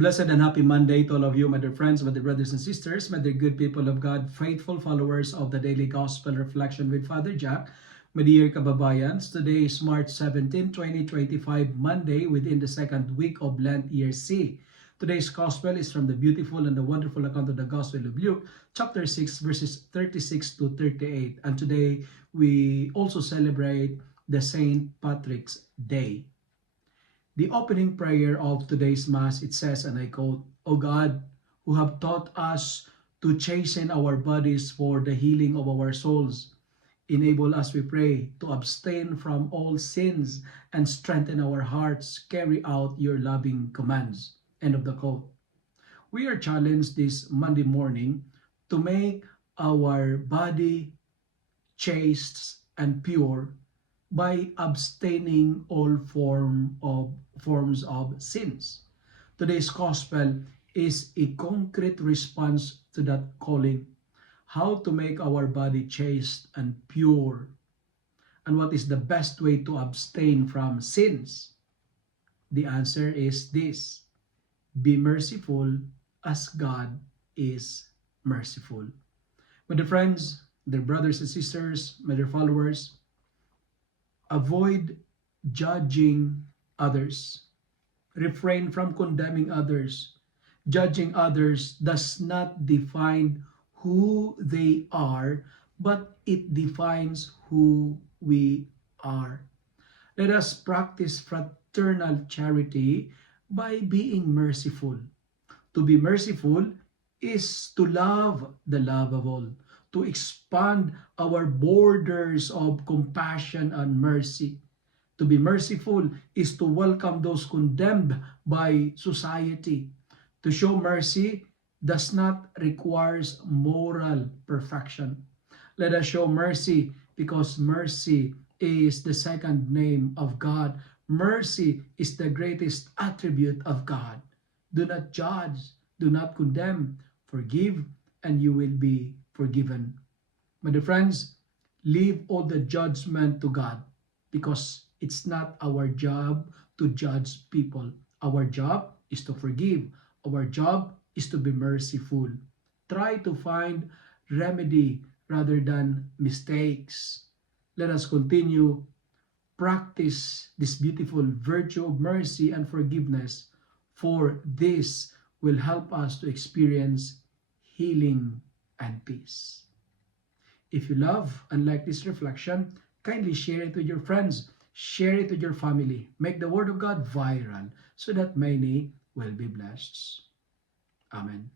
Blessed and happy Monday to all of you, my dear friends, my dear brothers and sisters, my dear good people of God, faithful followers of the Daily Gospel Reflection with Father Jack, my dear kababayans. Today is March 17, 2025, Monday within the second week of Lent Year C. Today's Gospel is from the beautiful and the wonderful account of the Gospel of Luke, chapter 6, verses 36 to 38. And today we also celebrate the Saint Patrick's Day. The opening prayer of today's Mass, it says, and I quote, "O God, who have taught us to chasten our bodies for the healing of our souls, enable us, we pray, to abstain from all sins and strengthen our hearts, carry out your loving commands." End of the quote. We are challenged this Monday morning to make our body chaste and pure by abstaining all forms of sins. Today's gospel is a concrete response to that calling. How to make our body chaste and pure, and what is the best way to abstain from sins? The answer is this: be merciful as God is merciful. My dear friends, dear brothers and sisters, my dear followers, avoid judging others. Refrain from condemning others. Judging others does not define who they are, but it defines who we are. Let us practice fraternal charity by being merciful. To be merciful is to love the lovable, to expand our borders of compassion and mercy. To be merciful is to welcome those condemned by society. To show mercy does not require moral perfection. Let us show mercy because mercy is the second name of God. Mercy is the greatest attribute of God. Do not judge, do not condemn, forgive, and you will be forgiven. My dear friends, leave all the judgment to God, because it's not our job to judge people. Our job is to forgive. Our job is to be merciful. Try to find remedy rather than mistakes. Let us continue practice this beautiful virtue of mercy and forgiveness, for this will help us to experience healing and peace. If you love and like this reflection, kindly share it with your friends, share it with your family, make the Word of God viral so that many will be blessed. Amen.